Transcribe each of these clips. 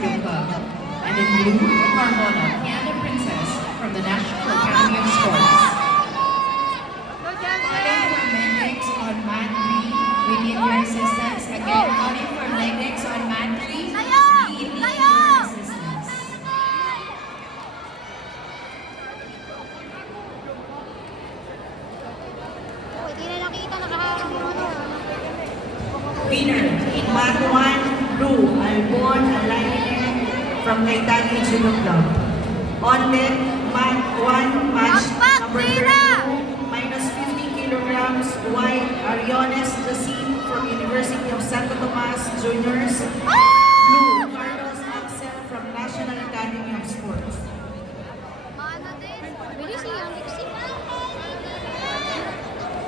Freedom Club. And in blue, Carmona, Piano Princess from the National Academy of Sports. Calling for medics on mat 3, we need your assistance. Again, calling for medics on mat 3, we need your assistance. Hindi na nakita, nakaharang yung ano. Winner in Mat 1, Blue, Albon Alainen from Kaitani Judo Club. On deck, Mat 1, match number 32, minus 50 kilograms, White, Ariones Jacinto from University of Santo Tomas Juniors. Blue, Carlos Axel from National Academy of Sports. Maano din? Bilis niya ang lipstick.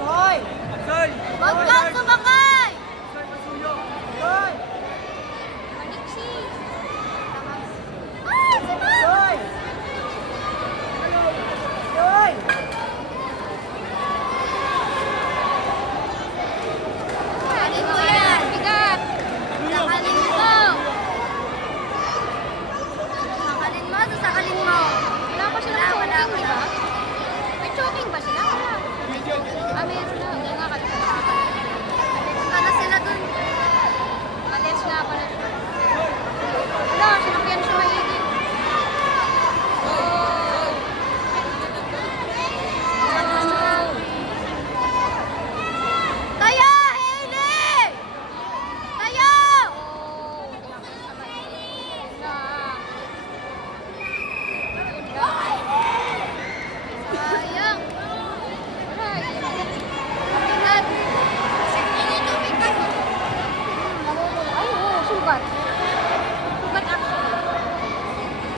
Hoy! Huwag kang sumakay! Hoy! Alexi! Ay, si Ma'am! Hoy! Hoy! Sakalin mo yan! Bigat! Sakalin mo! Sakalin mo, sasakalin mo! Wala pa sila choking, di ba? May choking ba sila? Wala. Ah, meron na. Hindi nga kasi. Punta na sila dun. Matens nga pala.